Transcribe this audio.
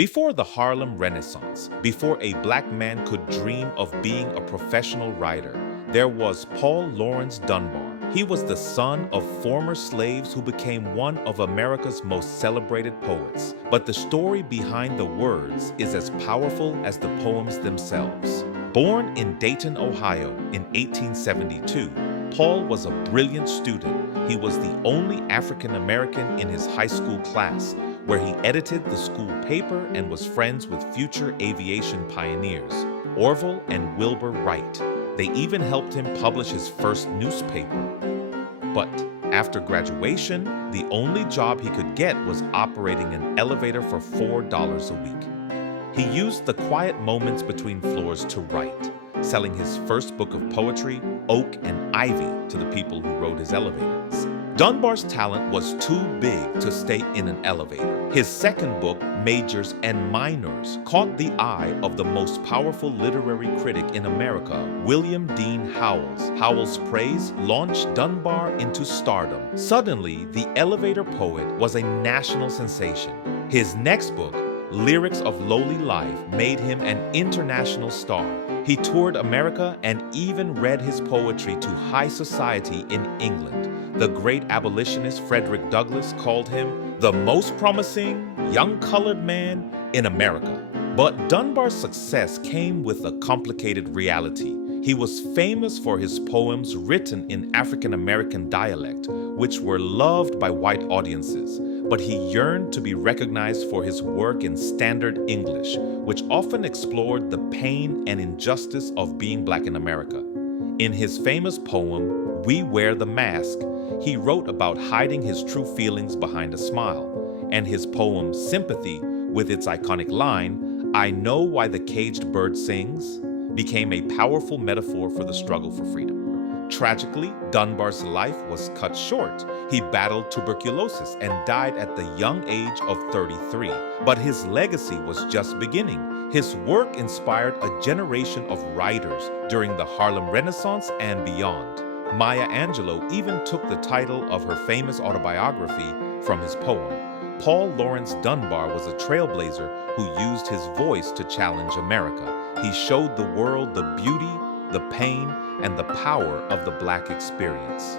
Before the Harlem Renaissance, before a black man could dream of being a professional writer, there was Paul Laurence Dunbar. He was the son of former slaves who became one of America's most celebrated poets. But the story behind the words is as powerful as the poems themselves. Born in Dayton, Ohio in 1872, Paul was a brilliant student. He was the only African American in his high school class, where he edited the school paper and was friends with future aviation pioneers, Orville and Wilbur Wright. They even helped him publish his first newspaper. But after graduation, the only job he could get was operating an elevator for $4 a week. He used the quiet moments between floors to write, selling his first book of poetry, Oak and Ivy, to the people who rode his elevators. Dunbar's talent was too big to stay in an elevator. His second book, Majors and Minors, caught the eye of the most powerful literary critic in America, William Dean Howells. Howells' praise launched Dunbar into stardom. Suddenly, the elevator poet was a national sensation. His next book, Lyrics of Lowly Life, made him an international star. He toured America and even read his poetry to high society in England. The great abolitionist Frederick Douglass called him the most promising young colored man in America. But Dunbar's success came with a complicated reality. He was famous for his poems written in African American dialect, which were loved by white audiences. But he yearned to be recognized for his work in standard English, which often explored the pain and injustice of being black in America. In his famous poem, We Wear the Mask, he wrote about hiding his true feelings behind a smile. And his poem, Sympathy, with its iconic line, I know why the caged bird sings, became a powerful metaphor for the struggle for freedom. Tragically, Dunbar's life was cut short. He battled tuberculosis and died at the young age of 33. But his legacy was just beginning. His work inspired a generation of writers during the Harlem Renaissance and beyond. Maya Angelou even took the title of her famous autobiography from his poem. Paul Laurence Dunbar was a trailblazer who used his voice to challenge America. He showed the world the beauty, the pain, and the power of the black experience.